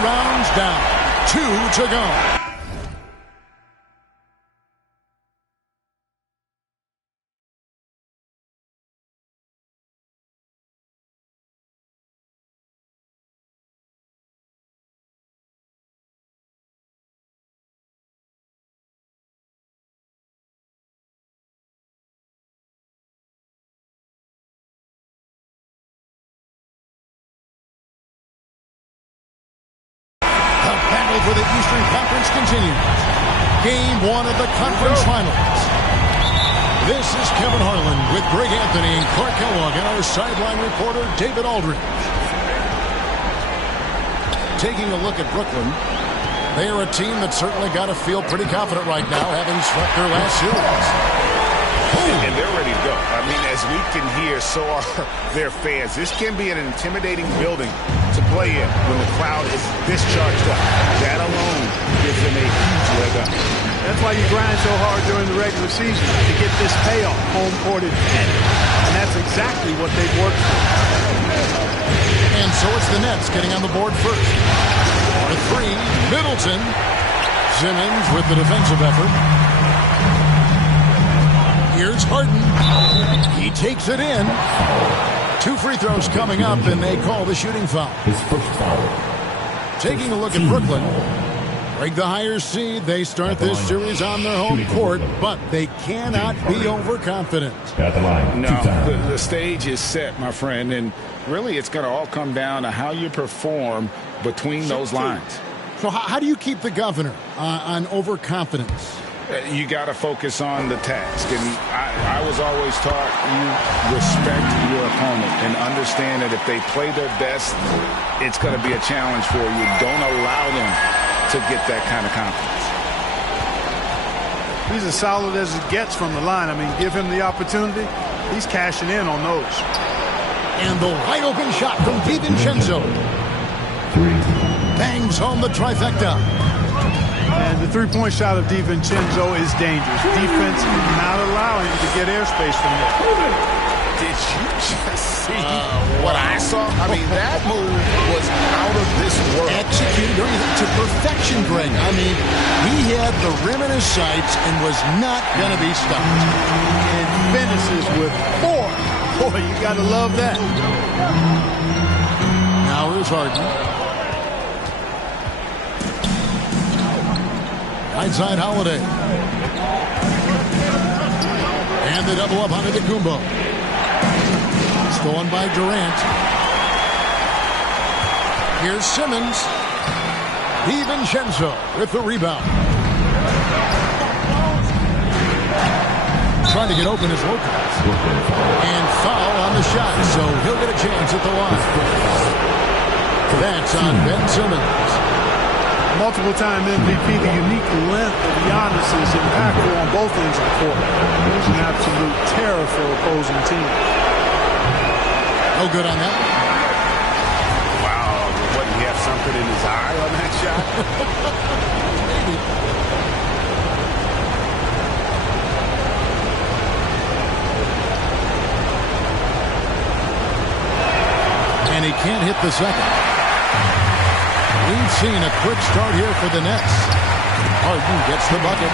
Rounds down, 2 to go. For the Eastern Conference continues. Game 1 of the conference finals. This is Kevin Harlan with Greg Anthony and Clark Kellogg and our sideline reporter David Aldridge. Taking a look at Brooklyn, they are a team that certainly got to feel pretty confident right now, having swept their last series. And they're ready to go. I mean, as we can hear, so are their fans. This can be an intimidating building to play in when the crowd is this charged up. That alone gives them a huge leg up. That's why you grind so hard during the regular season, to get this payoff, home court advantage. And that's exactly what they've worked for. And so it's the Nets getting on the board first. For 3, Middleton. Simmons with the defensive effort. Here's Harden. He takes it in. 2 free throws coming up, and they call the shooting foul. His first foul. Taking a look at Brooklyn. Break the higher seed. They start this series on their home court, but they cannot be overconfident. At the line. No, the stage is set, my friend, and really it's going to all come down to how you perform between those lines. So how do you keep the governor on overconfidence? You got to focus on the task. And I was always taught you respect your opponent and understand that if they play their best, it's going to be a challenge for you. Don't allow them to get that kind of confidence. He's as solid as it gets from the line. I mean, give him the opportunity. He's cashing in on those. And the wide open shot from DiVincenzo. 3. Bangs home the trifecta. And the three-point shot of DiVincenzo is dangerous. Defense not allowing him to get airspace from there. Did you just see what I saw? I mean, that move was out of this world. Executed to perfection, Greg. I mean, he had the rim in his sights and was not going to be stopped. And finishes with 4. Boy, you got to love that. Now here's Harden. Right side Holiday. And the double up on Antetokounmpo. Stolen by Durant. Here's Simmons. DiVincenzo with the rebound. Trying to get open is Lopez. And foul on the shot, so he'll get a chance at the line. That's on Ben Simmons. Multiple-time MVP, the unique length of Giannis is impactful on both ends of the court. He's an absolute terror for opposing teams. No good on that. Wow, what, he have something in his eye on that shot? Maybe. And he can't hit the second. We've seen a quick start here for the Nets. Harden gets the bucket.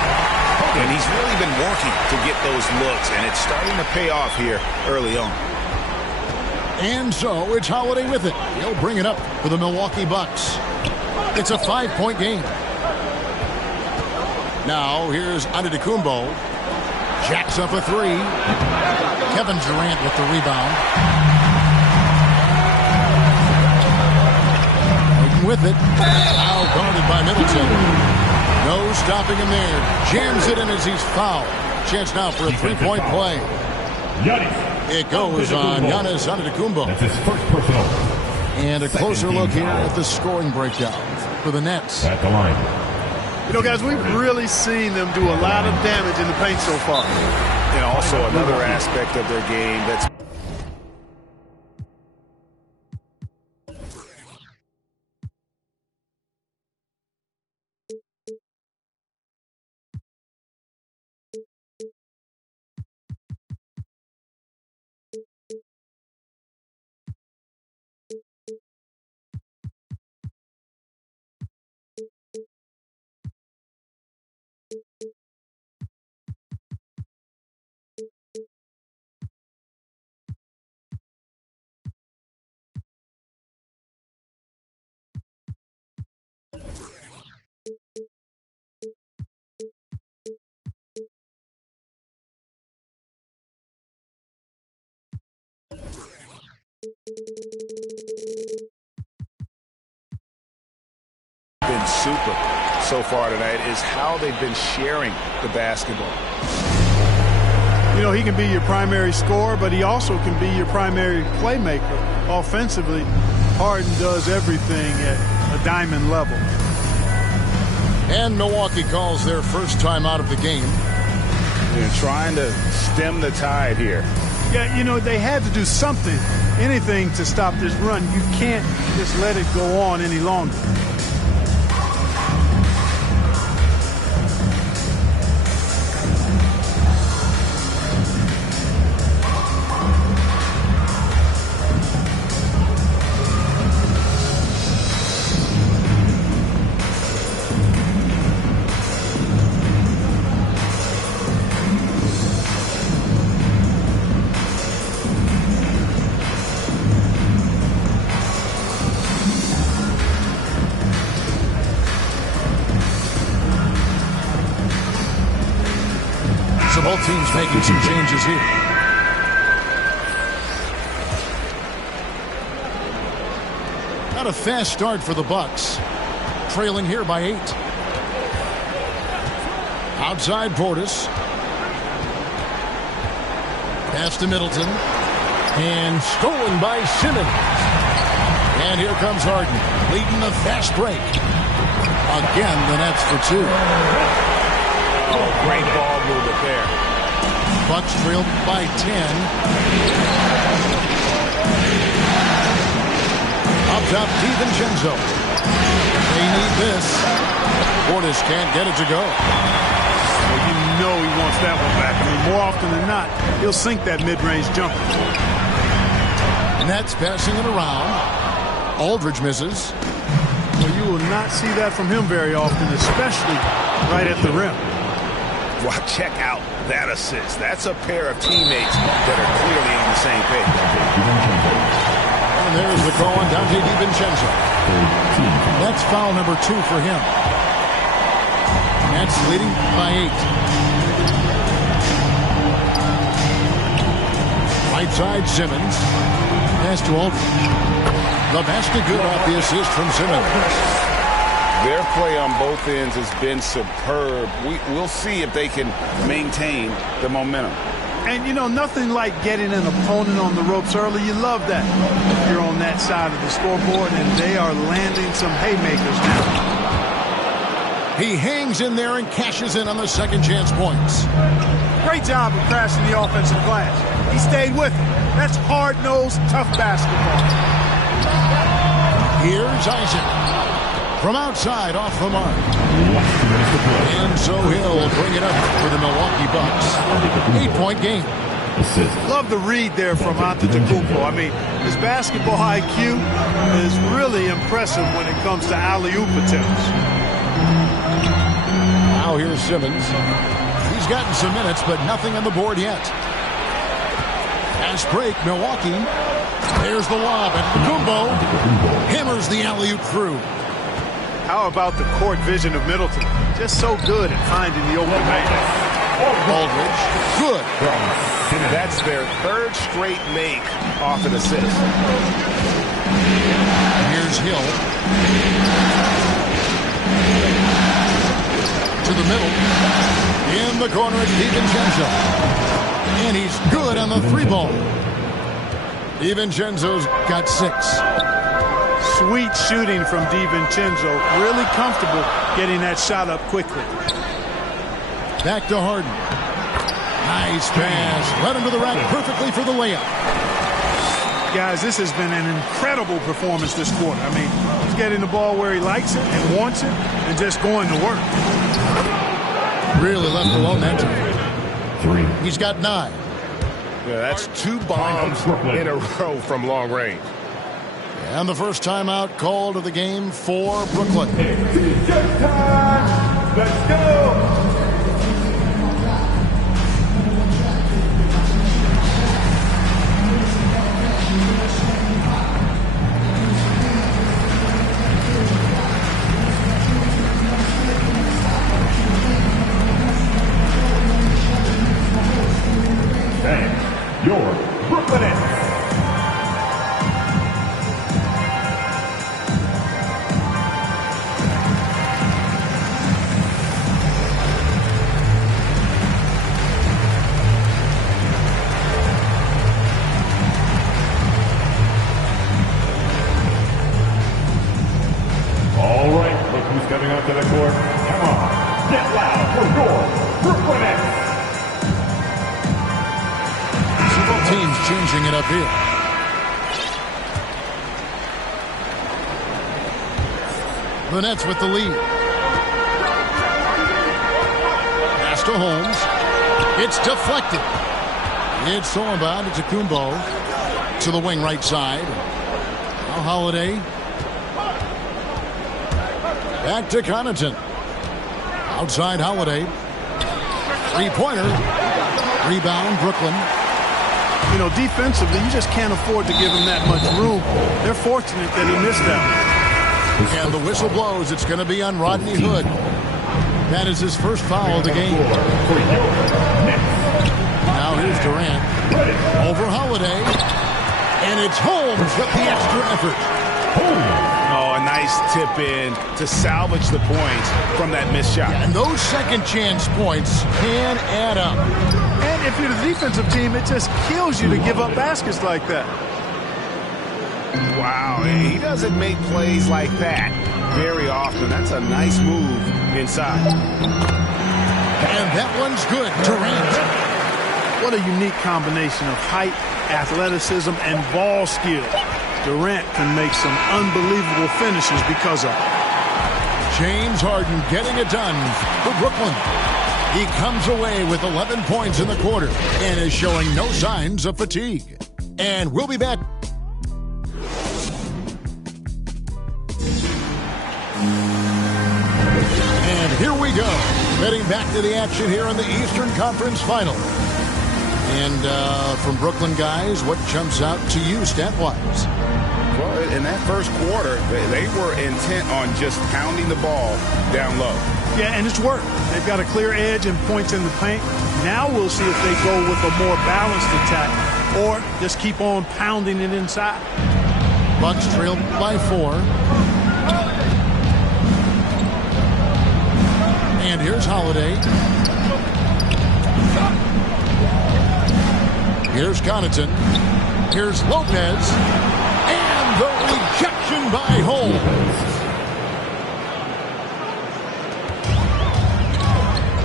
And he's really been working to get those looks, and it's starting to pay off here early on. And so it's Holiday with it. He'll bring it up for the Milwaukee Bucks. It's a 5-point game. Now here's Antetokounmpo. Jacks up a three. Kevin Durant with the rebound. With it. Now guarded by Middleton. No stopping him there. Jams it in as he's fouled. Chance now for a three-point play. It goes on Giannis Antetokounmpo. That's his first personal. And a closer look here at the scoring breakdown for the Nets. At the line. You know, guys, we've really seen them do a lot of damage in the paint so far. And also another aspect of their game that's been super so far tonight is how they've been sharing the basketball. You know, he can be your primary scorer, but he also can be your primary playmaker. Offensively, Harden does everything at a diamond level. And Milwaukee calls their first time out of the game. They're trying to stem the tide here. Yeah, you know, they had to do something, anything to stop this run. You can't just let it go on any longer. Both teams making some changes here. Not a fast start for the Bucks. Trailing here by 8. Outside Portis. Pass to Middleton. And stolen by Simmons. And here comes Harden, leading the fast break. Again, the Nets for 2. Oh, great ball movement there. Bucks trailed by 10. Up top, DiVincenzo. They need this. Portis can't get it to go. Well, you know he wants that one back. I mean, more often than not, he'll sink that mid-range jumper. Nets passing it around. Aldridge misses. Well, you will not see that from him very often, especially right at the rim. Well, check out that assist. That's a pair of teammates that are clearly on the same page. And there's the call on Dante DiVincenzo. That's foul number 2 for him. Nets leading by 8. Right side, Simmons. Pass to Aldridge. The basket good off the assist from Simmons. Their play on both ends has been superb. We'll see if they can maintain the momentum. And, you know, nothing like getting an opponent on the ropes early. You love that if you're on that side of the scoreboard, and they are landing some haymakers now. He hangs in there and cashes in on the second chance points. Great job of crashing the offensive glass. He stayed with it. That's hard-nosed, tough basketball. Here's Isaac. From outside, off the mark. And so he'll bring it up for the Milwaukee Bucks. 8-point game. Love the read there from Antetokounmpo. I mean, his basketball IQ is really impressive when it comes to alley-oop attempts. Now here's Simmons. He's gotten some minutes, but nothing on the board yet. Fast break, Milwaukee. There's the lob, and Kumbo hammers the alley-oop through. How about the court vision of Middleton? Just so good at finding the open man. Aldridge. Good. That's their third straight make off an assist. Here's Hill. To the middle. In the corner, it's DiVincenzo. And he's good on the three ball. DiVincenzo's got 6. Sweet shooting from DiVincenzo. Really comfortable getting that shot up quickly. Back to Harden. Nice pass. Led him to the rack perfectly for the layup. Guys, this has been an incredible performance this quarter. I mean, he's getting the ball where he likes it and wants it and just going to work. Really left alone that time. 3. He's got 9. Yeah, that's 2 bombs in a row from long range. And the first timeout called of the game for Brooklyn. Let's go. Your Brooklyn Nets. All right, look who's coming onto the court. Come on, get loud for your Brooklyn Nets. Teams changing it up here. The Nets with the lead. Pass to Holmes. It's deflected. It's Soledad. It's Akumbo to the wing right side. Now Holiday. Back to Connaughton. Outside Holiday. Three-pointer. Rebound Brooklyn. You know, defensively, you just can't afford to give him that much room. They're fortunate that he missed that one. And the whistle blows. It's going to be on Rodney Hood. That is his first foul of the game. Now here's Durant. Over Holiday. And it's Holmes with the extra effort. Oh, a nice tip in to salvage the points from that missed shot. And those second chance points can add up. And if you're the defensive team, it just kills you to give up baskets like that. Wow, he doesn't make plays like that very often. That's a nice move inside. And that one's good. Durant. What a unique combination of height, athleticism, and ball skill. Durant can make some unbelievable finishes because of it. James Harden getting it done for Brooklyn. He comes away with 11 points in the quarter and is showing no signs of fatigue. And we'll be back. And here we go. Heading back to the action here in the Eastern Conference Final. And from Brooklyn, guys, what jumps out to you stat-wise? Well, in that first quarter, they were intent on just pounding the ball down low. Yeah, and it's worked. They've got a clear edge and points in the paint. Now we'll see if they go with a more balanced attack or just keep on pounding it inside. Bucks trailed by 4. And here's Holiday. Here's Connaughton. Here's Lopez. And the rejection by Holmes.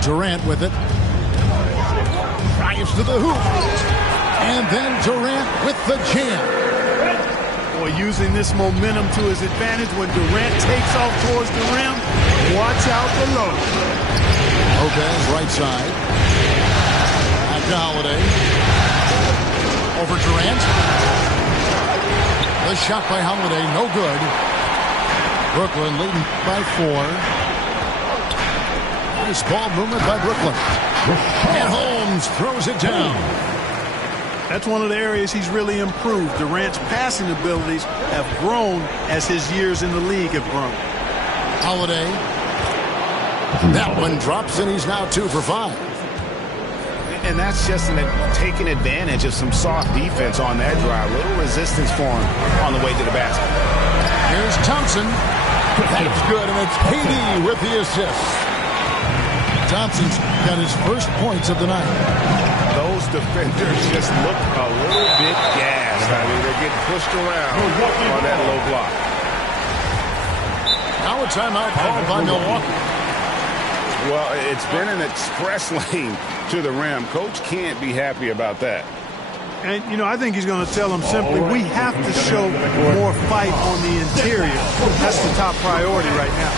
Durant with it. Drives to the hoop. And then Durant with the jam. Boy, using this momentum to his advantage when Durant takes off towards the rim. Watch out below. Lopez right side. Back to Holiday. Over Durant. The shot by Holiday, no good. Brooklyn leading by 4. Nice ball movement by Brooklyn. And Holmes throws it down. That's one of the areas he's really improved. Durant's passing abilities have grown as his years in the league have grown. Holiday. That one drops, and he's now 2 for 5. And that's just taking advantage of some soft defense on that drive. Little resistance for him on the way to the basket. Here's Thompson. That's good, and it's KD with the assist. Thompson's got his first points of the night. Those defenders just look a little bit gassed. I mean, they're getting pushed around on that low block. Now a timeout called by Milwaukee. Well, it's been an express lane to the rim. Coach can't be happy about that. And, you know, I think he's going to tell them simply, we have to show more fight on the interior. That's the top priority right now.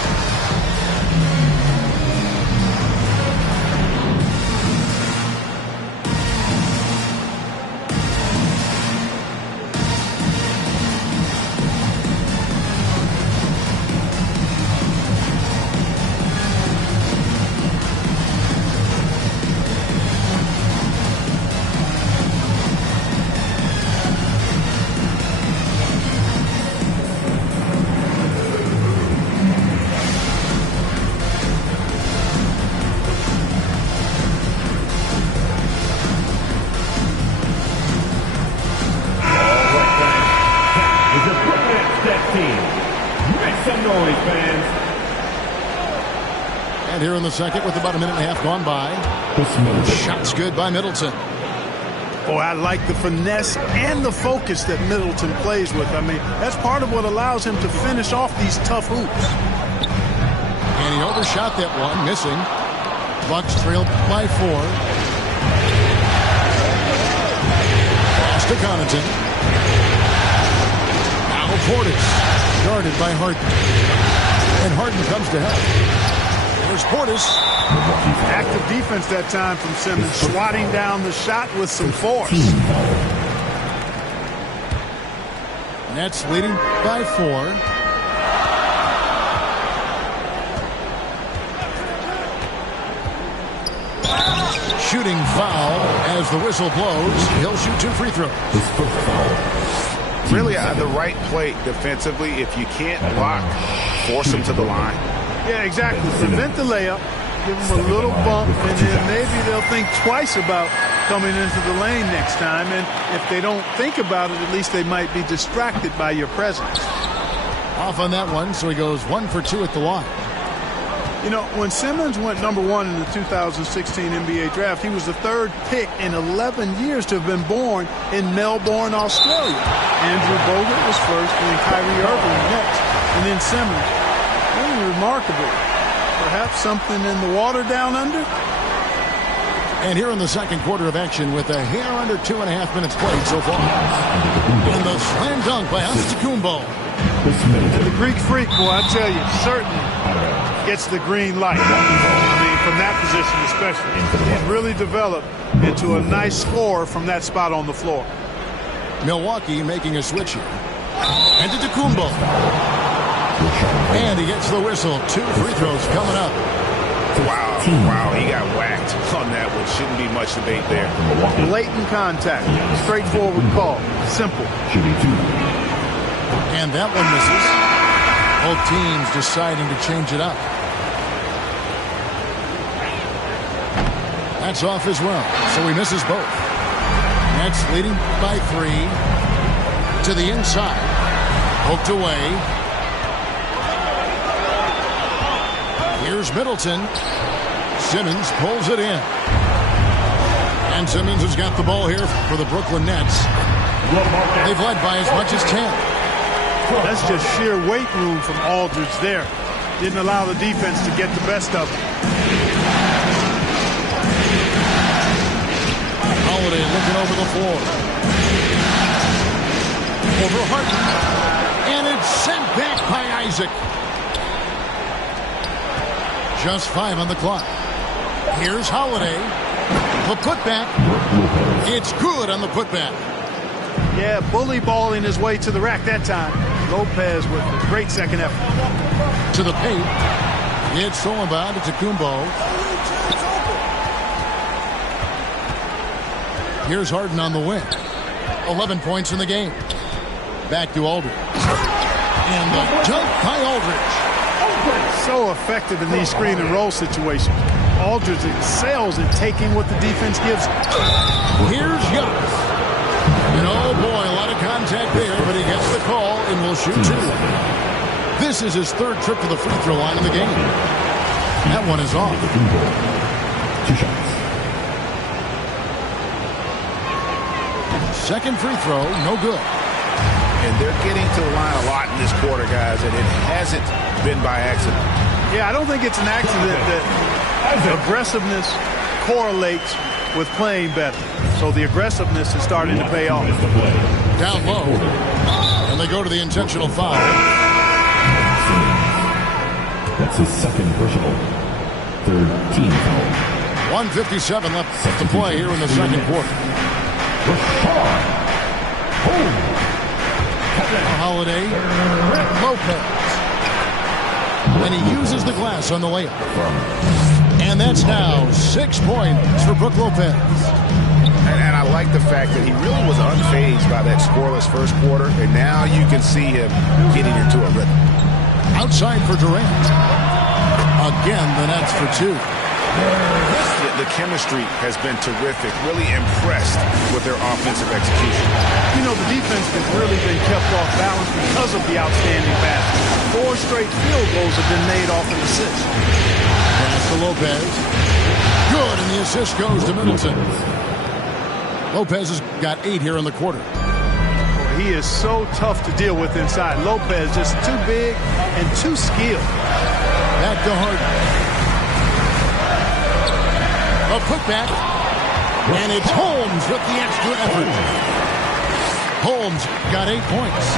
And here in the second with about a minute and a half gone by. Shots good by Middleton. Oh, I like the finesse and the focus that Middleton plays with. I mean, that's part of what allows him to finish off these tough hoops. And he overshot that one, missing. Bucks trailed by 4. Pass to Connaughton. Now Portis, guarded by Harden. And Harden comes to help. There's Portis. Active defense that time from Simmons, swatting down the shot with some force. Nets leading by 4. Shooting foul as the whistle blows. He'll shoot 2 free throws. Really the right play defensively. If you can't block, force him to the line. Yeah, exactly. Prevent the layup, give them a little bump, and then maybe they'll think twice about coming into the lane next time. And if they don't think about it, at least they might be distracted by your presence. Off on that one, so he goes 1 for 2 at the line. You know, when Simmons went #1 in the 2016 NBA draft, he was the 3rd pick in 11 years to have been born in Melbourne, Australia. Andrew Bogut was first, and then Kyrie Irving next, and then Simmons. Really remarkable. Perhaps something in the water down under? And here in the second quarter of action with a hair under 2.5 minutes played so far. And the slam dunk by Antetokounmpo. The Greek freak, boy, I tell you, certainly gets the green light. I mean, from that position especially. He's really developed into a nice scorer from that spot on the floor. Milwaukee making a switch here. Antetokounmpo. And he gets the whistle. 2 free throws coming up. Wow, he got whacked on that one. Shouldn't be much debate there. Blatant contact. Straightforward call. Simple. And that one misses. Both teams deciding to change it up. That's off as well, so he misses both. Nets leading by 3. To the inside. Poked away. Here's Middleton. Simmons pulls it in. And Simmons has got the ball here for the Brooklyn Nets. They've led by as much as 10. That's just sheer weight room from Aldridge there. Didn't allow the defense to get the best of him. Holiday looking over the floor. Over Harden. And it's sent back by Isaac. Just 5 on the clock. Here's Holiday. The putback. It's good on the putback. Yeah, bully balling his way to the rack that time. Lopez with a great second effort. To the paint. It's thrown by Antetokounmpo. Here's Harden on the wing. 11 points in the game. Back to Aldridge. And the dunk by Aldridge. So effective in these screen and roll situations. Aldridge excels at taking what the defense gives. Here's Young. And oh boy, a lot of contact there, but he gets the call and will shoot two. This is his third trip to the free throw line in the game. That one is off. 2 shots. Second free throw, no good. And they're getting to the line a lot in this quarter, guys, and it hasn't been by accident. Yeah, I don't think it's an accident that aggressiveness correlates with playing better. So the aggressiveness is starting to pay off. Down low. And they go to the intentional foul. That's his second personal. Third team foul. 1:57 left to play here in the second quarter. Holiday, Lopez. And he uses the glass on the layup. And that's now 6 points for Brook Lopez. And I like the fact that he really was unfazed by that scoreless first quarter, and now you can see him getting into a rhythm. Outside for Durant. Again, the Nets for 2. The chemistry has been terrific. Really impressed with their offensive execution. You know, the defense has really been kept off balance because of the outstanding basket. 4 straight field goals have been made off an assist. Pass to Lopez. Good, and the assist goes to Middleton. Lopez has got 8 here in the quarter. He is so tough to deal with inside. Lopez just too big and too skilled. Back to Harden. A putback, and it's Holmes with the extra effort. Holmes got 8 points.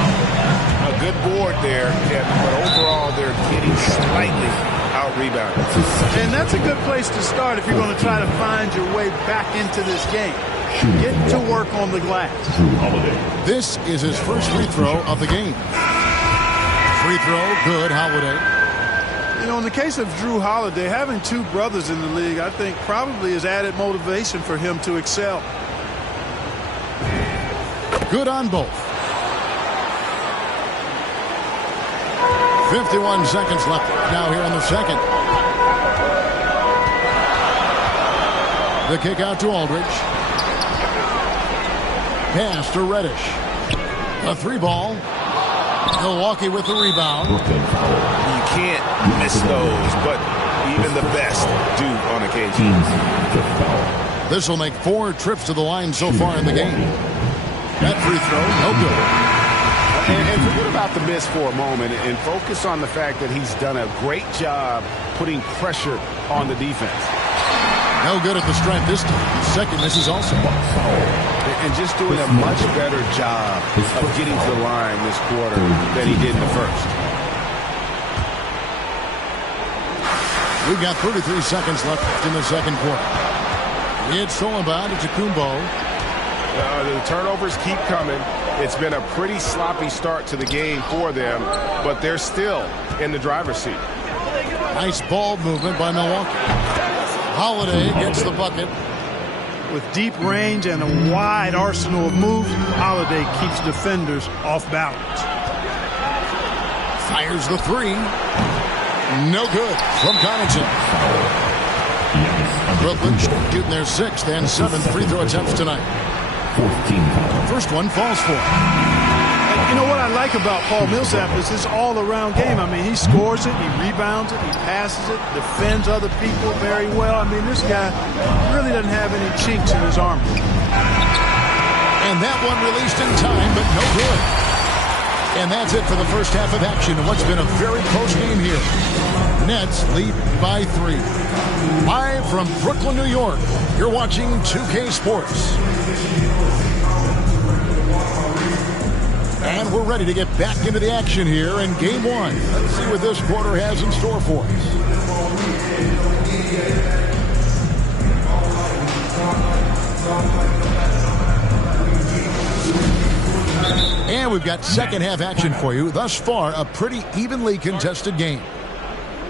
A good board there, Kevin, but overall they're getting slightly out-rebounded. And that's a good place to start if you're going to try to find your way back into this game. Get to work on the glass. This is his first free throw of the game. Free throw, good, Holiday. You know, in the case of Drew Holiday, having 2 brothers in the league, I think probably is added motivation for him to excel. Good on both. 51 seconds left now here in the second. The kick out to Aldridge. Pass to Reddish. A 3-ball. Milwaukee with the rebound. You can't miss those, but even the best do on occasion. This will make 4 trips to the line so far in the game. That free throw, no good. And forget about the miss for a moment and focus on the fact that he's done a great job putting pressure on the defense. No good at the stripe this time. Second miss is also. And just doing a much better job of getting to the line this quarter than he did in the first. We've got 33 seconds left in the second quarter. It's Solomon to Kumbo. The turnovers keep coming. It's been a pretty sloppy start to the game for them, but they're still in the driver's seat. Nice ball movement by Milwaukee. Holiday gets the bucket. With deep range and a wide arsenal of moves, Holiday keeps defenders off balance. Fires the 3. No good from Connaughton. Brooklyn shooting their 6th and 7th free throw attempts tonight. First one falls for. You know what I like about Paul Millsap is his all-around game. I mean, he scores it, he rebounds it, he passes it, defends other people very well. I mean, this guy really doesn't have any chinks in his armor. And that one released in time, but no good. And that's it for the first half of action in what's been a very close game here. Nets lead by 3. Live from Brooklyn, New York, you're watching 2K Sports. And we're ready to get back into the action here in Game 1. Let's see what this quarter has in store for us. And we've got second half action for you. Thus far, a pretty evenly contested game.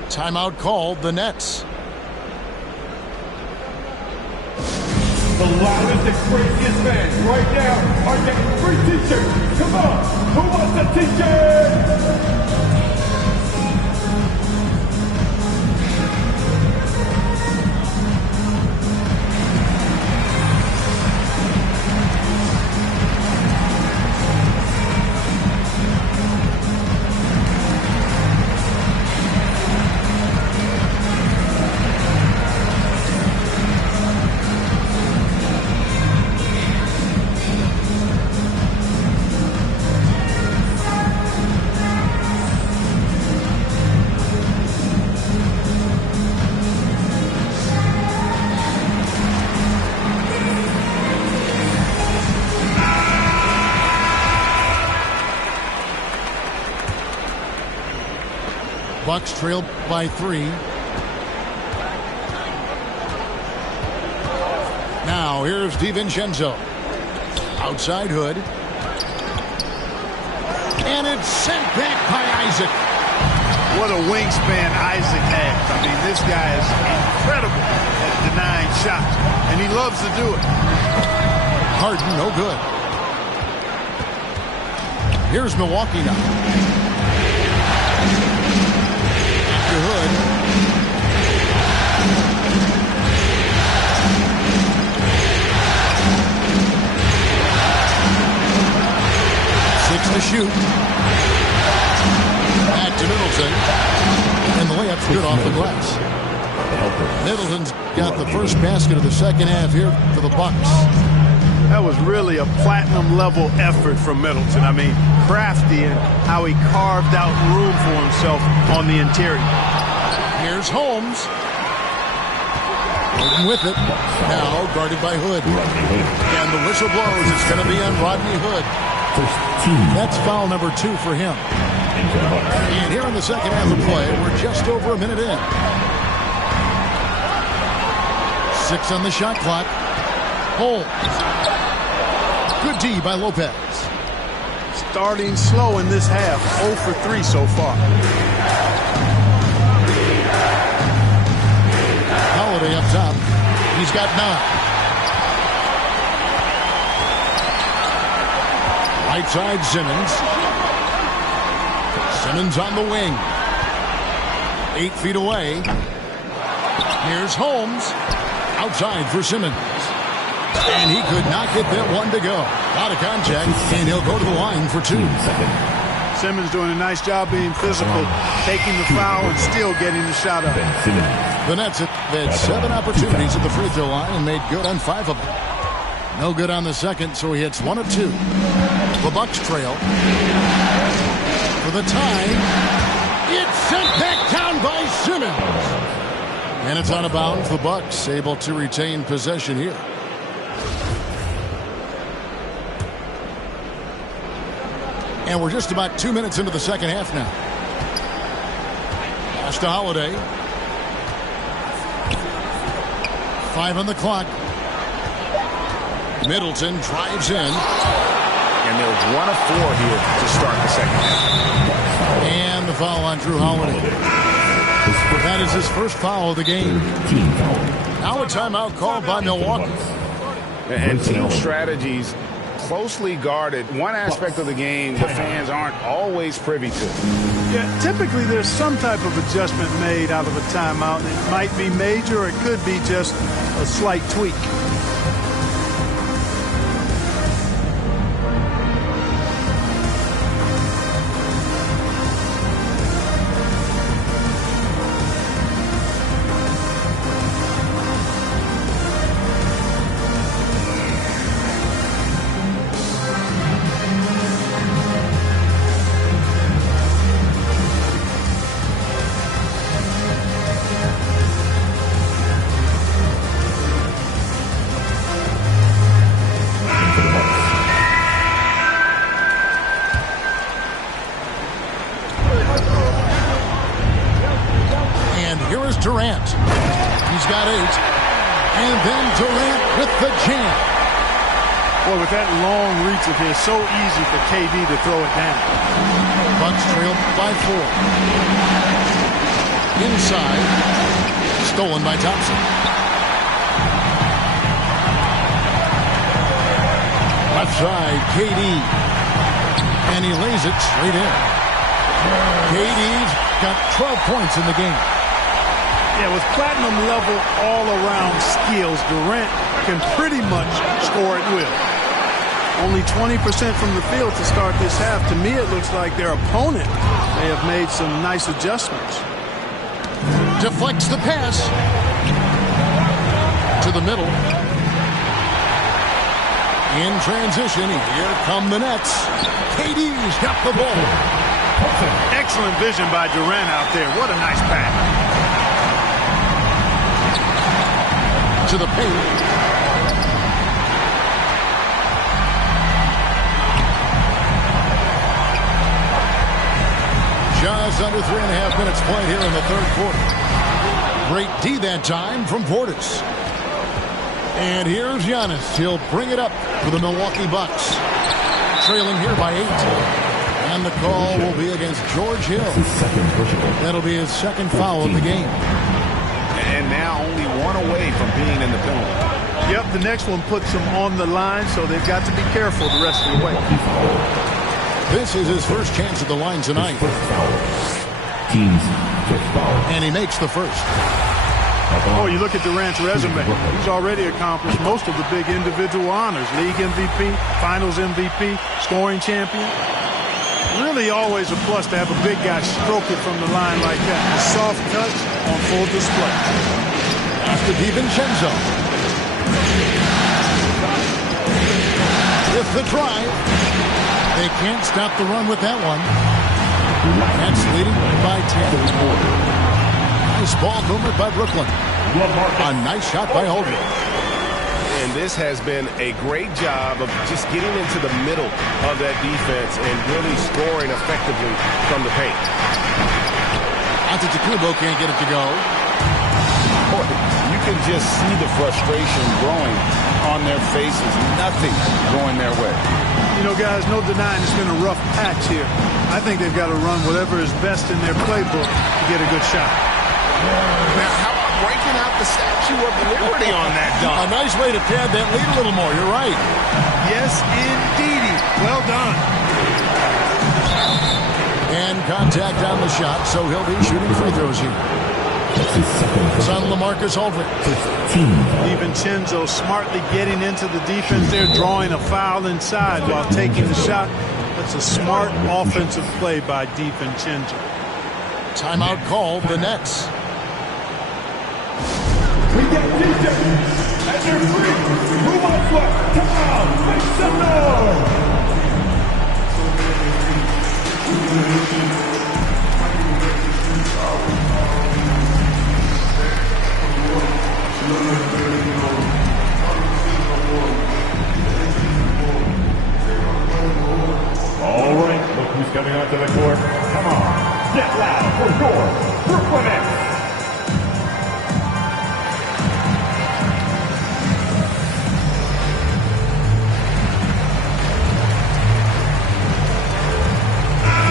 Timeout called the Nets. The loudest and craziest fans right now are getting free t-shirts. Come on, who wants a t-shirt? Bucks trail by 3. Now here's DiVincenzo. Outside Hood. And it's sent back by Isaac. What a wingspan Isaac has. I mean, this guy is incredible at denying shots, and he loves to do it. Harden, no good. Here's Milwaukee now. After Hood. To shoot. Back to Middleton. And the layup's good off the glass. Middleton's got the first basket of the second half here for the Bucks. That was really a platinum-level effort from Middleton. I mean, crafty in how he carved out room for himself on the interior. Here's Holmes. Holden with it. Now guarded by Hood. And the whistle blows. It's going to be on Rodney Hood. That's foul number 2 for him. And here in the second half of play, we're just over a minute in. 6 on the shot clock. Holmes. Good D by Lopez. Starting slow in this half. 0 for 3 so far. Holiday up top. He's got 9. Right side, Simmons. Simmons on the wing. 8 feet away. Here's Holmes. Outside for Simmons. And he could not get that one to go. Out of contact, and he'll go to the line for 2. Simmons doing a nice job being physical, taking the foul and still getting the shot up. The Nets have had 7 opportunities at the free throw line and made good on 5 of them. No good on the second, so he hits 1 of 2. The Bucks trail. For the tie. It's sent back down by Simmons. And it's out of bounds. The Bucks able to retain possession here. And we're just about 2 minutes into the second half now. Pass to Holiday. 5 on the clock. Middleton drives in. And they're 1 of 4 here to start the second half. And the foul on Drew Holiday. That is his first foul of the game. Now a timeout called by Milwaukee. And team strategies closely guarded. One aspect of the game the fans aren't always privy to. Yeah, typically there's some type of adjustment made out of a timeout. It might be major or it could be just a slight tweak. Durant. He's got 8. And then Durant with the jam. Boy, with that long reach of his, so easy for KD to throw it down. Bucks trail by 4. Inside. Stolen by Thompson. Left side, KD. And he lays it straight in. KD's got 12 points in the game. Yeah, with platinum-level all-around skills, Durant can pretty much score at will. Only 20% from the field to start this half. To me, it looks like their opponent may have made some nice adjustments. Deflects the pass. To the middle. In transition, here come the Nets. KD's got the ball. Excellent vision by Durant out there. What a nice pass. To the paint. Just Just under 3.5 minutes played here in the third quarter. Great D that time from Portis. And here's Giannis. He'll bring it up for the Milwaukee Bucks. Trailing here by 8. And the call will be against George Hill. That'll be his second foul of the game. And now only one away from being in the penalty. Yep, the next one puts them on the line, so they've got to be careful the rest of the way. This is his first chance at the line tonight. And he makes the first. Oh, you look at Durant's resume. He's already accomplished most of the big individual honors. League MVP, Finals MVP, scoring champion. Really always a plus to have a big guy stroke it from the line like that. A soft touch on full display. After DiVincenzo. With the drive. They can't stop the run with that one. That's leading by 10. Nice ball movement by Brooklyn. A nice shot by Holden. And this has been a great job of just getting into the middle of that defense and really scoring effectively from the paint. Antetokounmpo can't get it to go. You can just see the frustration growing on their faces. Nothing going their way. You know, guys, no denying it's been a rough patch here. I think they've got to run whatever is best in their playbook to get a good shot. Now, how about breaking out the Statue of Liberty on that dunk? A nice way to pad that lead a little more. You're right. Yes, indeedy. Well done. And contact on the shot, so he'll be shooting free throws here. Son LaMarcus Aldridge. DiVincenzo smartly getting into the defense there, drawing a foul inside while taking the shot. That's a smart offensive play by DiVincenzo. Timeout called, the Nets. We get DJ, and they're free. Move on foot. Come on, make some noise. All right, look who's coming onto the court. Come on, get loud for your Brooklyn Nets.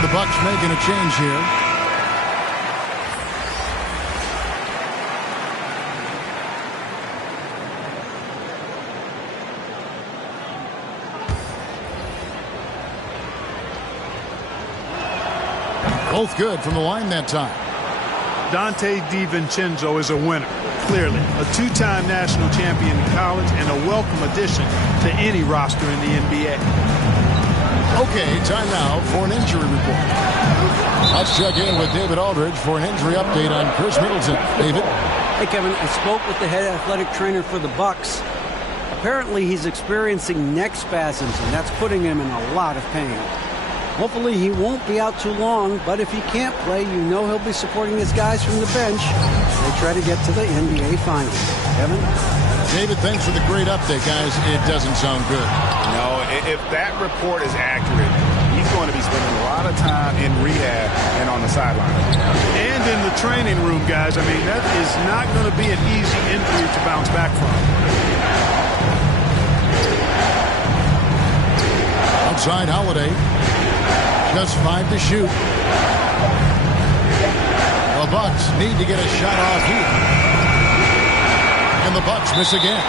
The Bucks making a change here. Both good from the line that time. Dante DiVincenzo is a winner, clearly. A two-time national champion in college and a welcome addition to any roster in the NBA. Okay, time now for an injury report. Let's check in with David Aldridge for an injury update on Chris Middleton. David? Hey, Kevin, I spoke with the head athletic trainer for the Bucks. Apparently, he's experiencing neck spasms, and that's putting him in a lot of pain. Hopefully, he won't be out too long, but if he can't play, you know he'll be supporting his guys from the bench. They try to get to the NBA Finals. Kevin? David, thanks for the great update, guys. It doesn't sound good. No, if that report is accurate, he's going to be spending a lot of time in rehab and on the sideline. And in the training room, guys. I mean, that is not going to be an easy injury to bounce back from. Outside Holiday. Just 5 to shoot. The Bucks need to get a shot off here. And the Bucks miss again.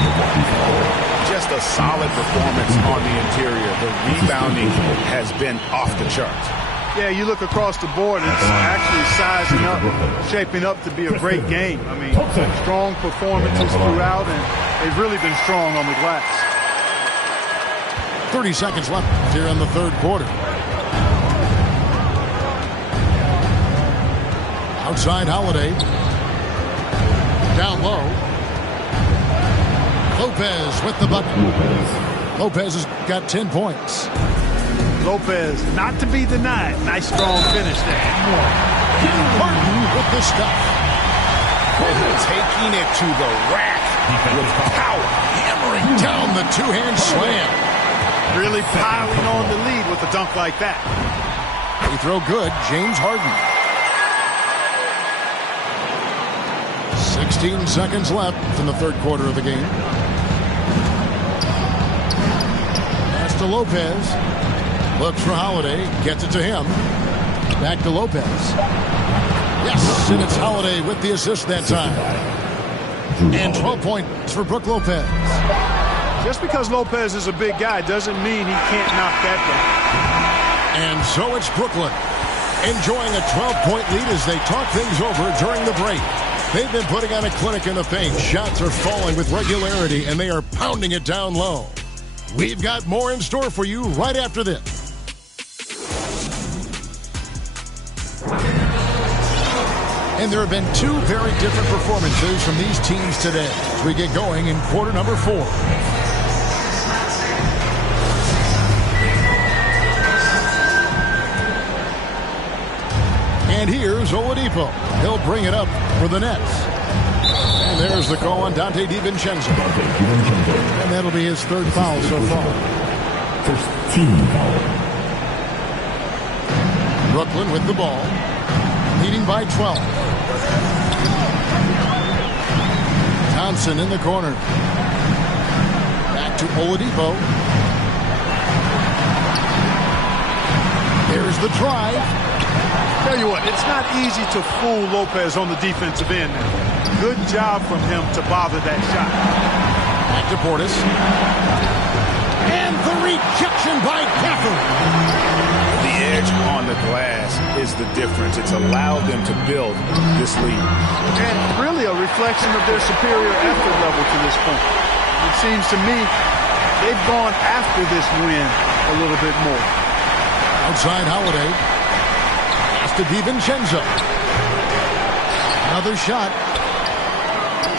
Just a solid performance on the interior. The rebounding has been off the charts. Yeah, you look across the board, it's actually sizing up, shaping up to be a great game. I mean, strong performances throughout, and they've really been strong on the glass. 30 seconds left here in the third quarter. Outside Holiday. Down low. Lopez with the bucket. Lopez has got 10 points. Lopez, not to be denied. Nice strong finish there. Martin with the stuff. Taking it to the rack with power. Hammering down the two-hand slam. Really piling on the lead with a dunk like that. Free throw good. James Harden. 16 seconds left in the third quarter of the game. Pass to Lopez. Looks for Holiday. Gets it to him. Back to Lopez. Yes, and it's Holiday with the assist that time. And 12 points for Brook Lopez. Just because Lopez is a big guy doesn't mean he can't knock that down. And so it's Brooklyn enjoying a 12-point lead as they talk things over during the break. They've been putting on a clinic in the paint. Shots are falling with regularity, and they are pounding it down low. We've got more in store for you right after this. And there have been two very different performances from these teams today as we get going in quarter number 4. And here's Oladipo. He'll bring it up for the Nets. And there's the call on Dante DiVincenzo. And that'll be his third foul so far. First team foul. Brooklyn with the ball. Leading by 12. Thompson in the corner. Back to Oladipo. Here's the drive. Tell you what, it's not easy to fool Lopez on the defensive end. Good job from him to bother that shot. Back to Portis. And the rejection by Gafford. The edge on the glass is the difference. It's allowed them to build this lead. And really a reflection of their superior effort level to this point. It seems to me they've gone after this win a little bit more. Outside Holiday. Pass to DiVincenzo. Another shot.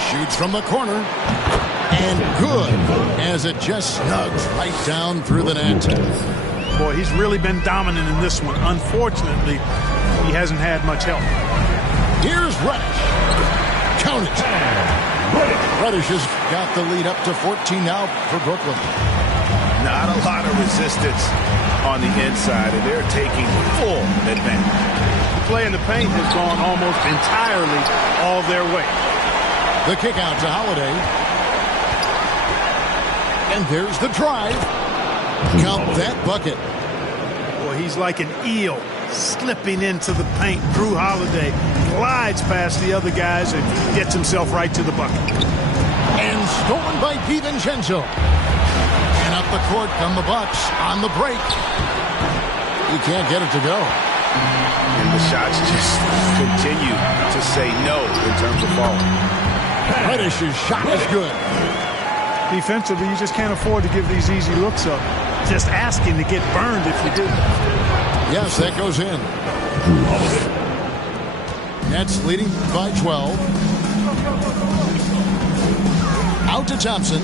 Shoots from the corner. And good, as it just snugs right down through the net. Boy, he's really been dominant in this one. Unfortunately, he hasn't had much help. Here's Reddish. Count it. Reddish has got the lead up to 14 now for Brooklyn. Not a lot of resistance on the inside, and they're taking full advantage. The play in the paint has gone almost entirely all their way. The kick out to Holiday. And there's the drive. Count that bucket. Boy, he's like an eel slipping into the paint. Drew Holiday glides past the other guys and gets himself right to the bucket. And stolen by DiVincenzo. And up the court come the Bucks on the break. He can't get it to go. And the shots just continue to say no in terms of falling. Reddish's shot is good. Defensively, you just can't afford to give these easy looks up. Just asking to get burned if you do. Yes, that goes in. Nets leading by 12. Out to Thompson.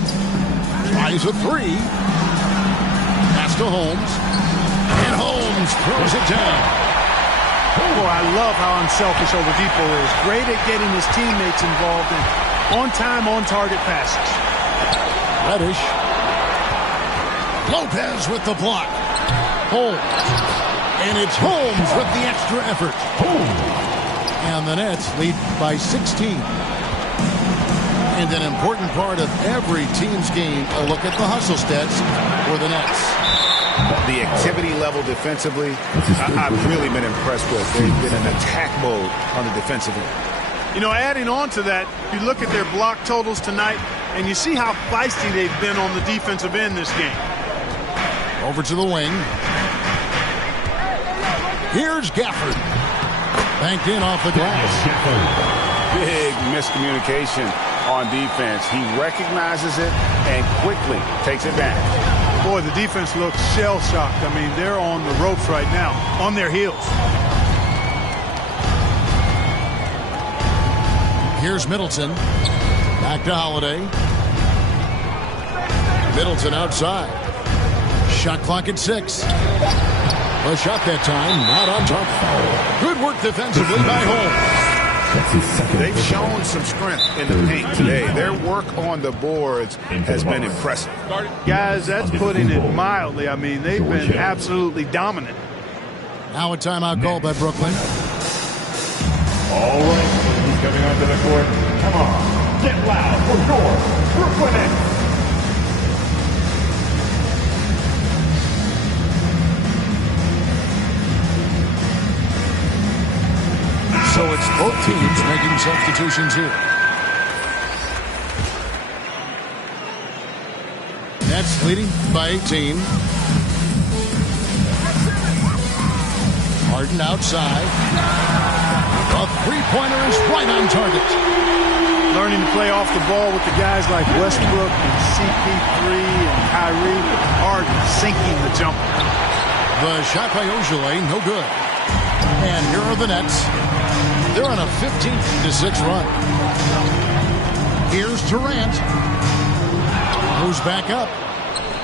Tries a three. Pass to Holmes. And Holmes throws it down. Oh, I love how unselfish Oladipo is. Great at getting his teammates involved in on-time, on-target passes. Reddish. Lopez with the block. Holmes. And it's Holmes with the extra effort. And the Nets lead by 16. And an important part of every team's game, a look at the hustle stats for the Nets. The activity level defensively, I've really been impressed with. They've been in attack mode on the defensive end. You know, adding on to that, you look at their block totals tonight, and you see how feisty they've been on the defensive end this game. Over to the wing. Here's Gafford. Banked in off the glass. Big miscommunication on defense. He recognizes it and quickly takes advantage. Boy, the defense looks shell-shocked. I mean, they're on the ropes right now, on their heels. Here's Middleton. Back to Holiday. Middleton outside. Shot clock at 6. A shot that time, not on top. Good work defensively by Holmes. They've shown some strength in the paint today. Their work on the boards has been impressive. Guys, that's putting it mildly. I mean, they've been absolutely dominant. Now a timeout call by Brooklyn. All right, he's coming onto the court. Come on. get loud for your Brooklyn Nets. So it's both teams making substitutions here. Nets leading by 18. Harden outside. A three-pointer is right on target. Learning to play off the ball with the guys like Westbrook and CP3 and Kyrie. Harden sinking the jumper. The shot by Ojale, no good. And here are the Nets. They're on a 15-6 run. Here's Durant. Moves back up.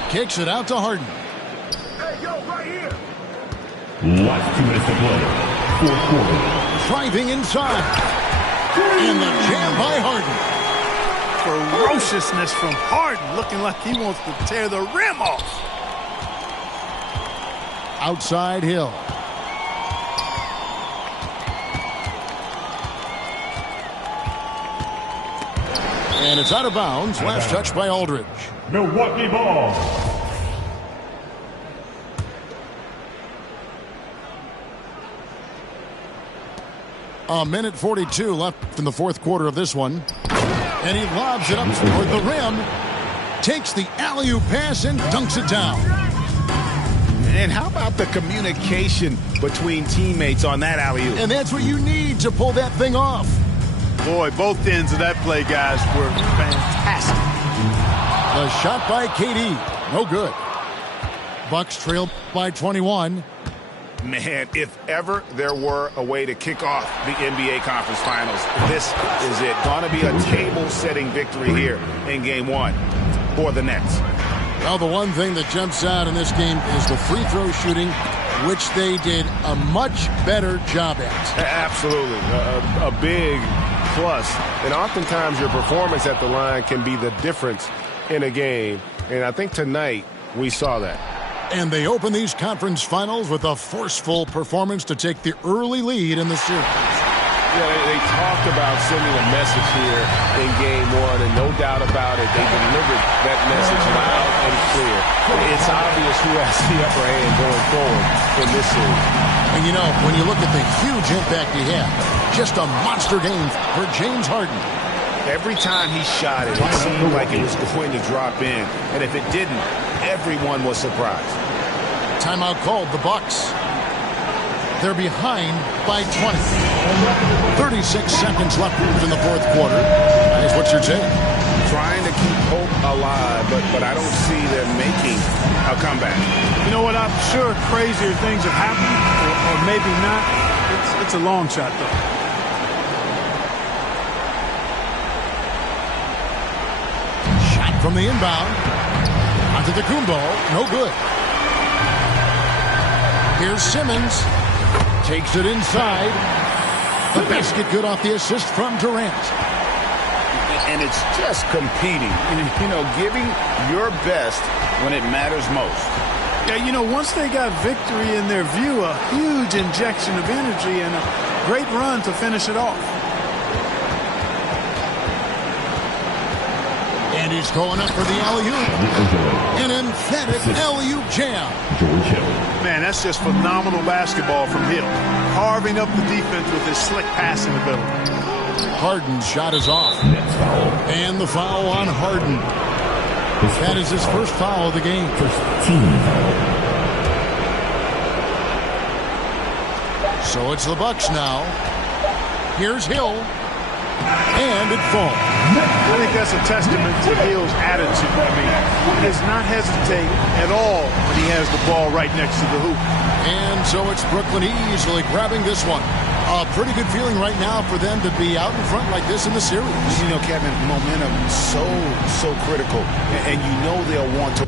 Kicks it out to Harden. Hey, yo, right here. Last 2 minutes to play. Fourth quarter. Driving inside. And the jam by Harden. Ferociousness from Harden, looking like he wants to tear the rim off. Outside Hill. And it's out of bounds. Last touch by Aldridge. Milwaukee ball. A minute 42 left in the fourth quarter of this one. And he lobs it up toward the rim. Takes the alley-oop pass and dunks it down. And how about the communication between teammates on that alley-oop? And that's what you need to pull that thing off. Boy, both ends of that play, guys, were fantastic. The shot by KD. No good. Bucks trail by 21. Man, if ever there were a way to kick off the NBA Conference Finals, this is it. Going to be a table-setting victory here in Game 1 for the Nets. Well, the one thing that jumps out in this game is the free throw shooting, which they did a much better job at. Absolutely. A big plus. And oftentimes your performance at the line can be the difference in a game. And I think tonight we saw that. And they open these conference finals with a forceful performance to take the early lead in the series. Yeah, they talked about sending a message here in Game 1, and no doubt about it, they delivered that message loud and clear. It's obvious who has the upper hand going forward in this series. And you know, when you look at the huge impact he had, just a monster game for James Harden. Every time he shot it, it seemed like it was going to drop in. And if it didn't, everyone was surprised. Timeout called, the Bucks. They're behind by 20. 36 seconds left in the fourth quarter. Guys, what's your take? Trying to keep hope alive, but I don't see them making a comeback. You know what? I'm sure crazier things have happened, or maybe not. It's a long shot, though. Shot from the inbound. Onto the Kumbo. No good. Here's Simmons. Takes it inside. The basket good off the assist from Durant. And it's just competing. You know, giving your best when it matters most. Yeah, you know, once they got victory in their view, a huge injection of energy and a great run to finish it off. And he's going up for the alley-oop. An emphatic alley-oop jam. Man, that's just phenomenal basketball from Hill. Carving up the defense with his slick passing ability. Harden's shot is off. And the foul on Harden. That is his first foul of the game. First team foul. So it's the Bucks now. Here's Hill. And it falls. I think that's a testament to Hill's attitude. I mean, he does not hesitate at all when he has the ball right next to the hoop. And so it's Brooklyn easily grabbing this one. A pretty good feeling right now for them to be out in front like this in the series. You know, Kevin, momentum so critical. And you know they'll want to